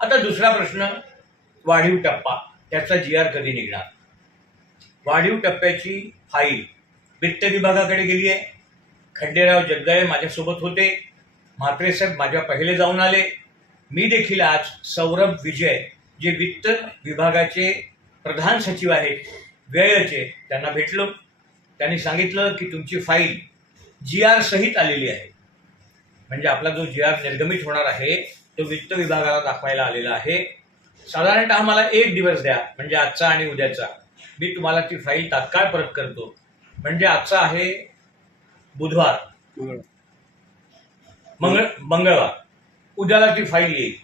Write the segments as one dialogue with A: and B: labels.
A: आता दुसरा प्रश्न वाढीव टप्पा. त्याचा जी आर कधी निघणार? वाढीव टप्प्याची फाईल वित्त विभागाकडे गेली आहे. खंडेराव जगदाळे माझ्यासोबत होते. म्हात्रे साहेब माझ्या पहिले जाऊन आले. मी देखील आज सौरभ विजय जे वित्त विभागाचे प्रधान सचिव आहेत व्ययचे त्यांना भेटलो. त्यांनी सांगितलं की तुमची फाईल जी आर सहित आलेली आहे. म्हणजे आपला जो जी आर निर्गमित होणार आहे तो वित्त विभागाला दाखवायला आलेला आहे. साधारणतः मला एक दिवस द्या म्हणजे आजचा आणि उद्याचा. मी तुम्हाला ती फाईल तात्काळ परत करतो. म्हणजे आजचा आहे बुधवार. मंगळ मंगळवार. उद्याला ती फाईल येईल.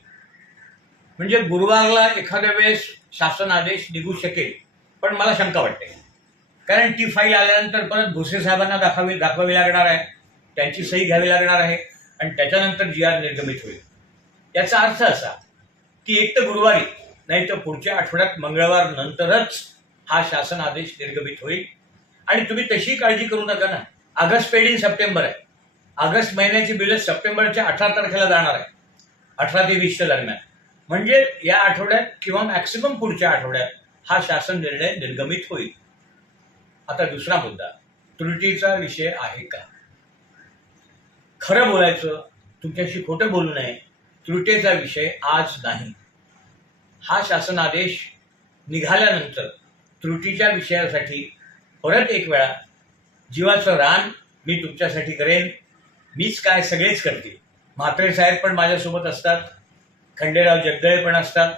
A: म्हणजे गुरुवारला एखाद्या वेळेस शासन आदेश निघू शकेल पण मला शंका वाटते. कारण ती फाईल आल्यानंतर परत भुसे साहेबांना दाखवावी दाखवावी लागणार आहे. त्यांची सही घ्यावी लागणार आहे. आणि त्याच्यानंतर जी आर निर्गमित होईल. याचा अर्थ असा की एक तर गुरुवारी नाही तर पुढच्या आठवड्यात मंगळवार नंतरच हा शासन आदेश निर्गमित होईल. आणि तुम्ही तशी काळजी करू नका ना. ऑगस्ट पेड इन सप्टेंबर आहे. ऑगस्ट महिन्याची बिलं सप्टेंबरच्या अठरा तारखेला जाणार आहे. अठरा ते वीसच्या दरम्यान. म्हणजे या आठवड्यात किंवा मॅक्सिमम पुढच्या आठवड्यात हा शासन निर्णय निर्गमित होईल. आता दुसरा मुद्दा. त्रुटीचा विषय आहे का? खरं बोलायचं तुमच्याशी खोटं बोलू नये त्रुटीचा विषय आज नाही. हा शासन आदेश निघाल्यानंतर त्रुटीच्या विषयासाठी परत एक वेळा जीवाचं रान मी तुमच्यासाठी करेन. मीच काय सगळेच करते. म्हात्रे साहेब पण माझ्यासोबत असतात. खंडेराव जगदळे पण असतात.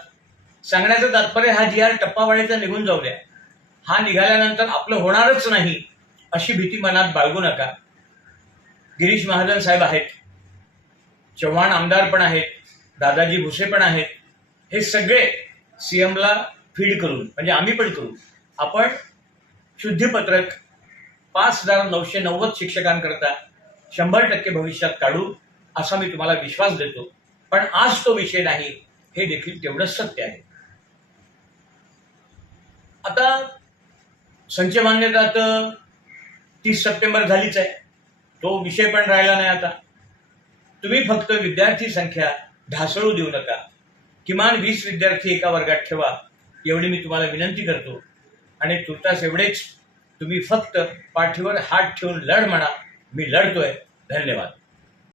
A: सांगण्याचं तात्पर्य हा जी आर टप्पावाळीचा निघून जाऊ द्या. हा निघाल्यानंतर आपलं होणारच नाही अशी भीती मनात बाळगू नका. गिरीश महाजन साहेब आहेत. चव्हाण आमदार पण आहेत दादाजी भुसे पण आहेत हे सगळे सीएमला फीड करून म्हणजे आम्ही पण करू. आपण शुद्धीपत्रक पाच हजार नऊशे नव्वद शिक्षकांकरता शंभर टक्के भविष्यात काढू असा मी तुम्हाला विश्वास देतो. पण आज तो विषय नाही हे देखील तेवढंच सत्य आहे. आता संच मान्यता तर तीस सप्टेंबर झालीच आहे. तो विषय पण राहिला नाही आता. तुम्ही फक्त विद्यार्थी संख्या ढासळू देऊ नका. किमान वीस विद्यार्थी एका वर्गात ठेवा. एवढी मी तुम्हाला विनंती करतो. आणि तुर्तास एवढेच. तुम्ही फक्त पाठीवर हात ठेवून लढ म्हणा. मी लढतोय. धन्यवाद.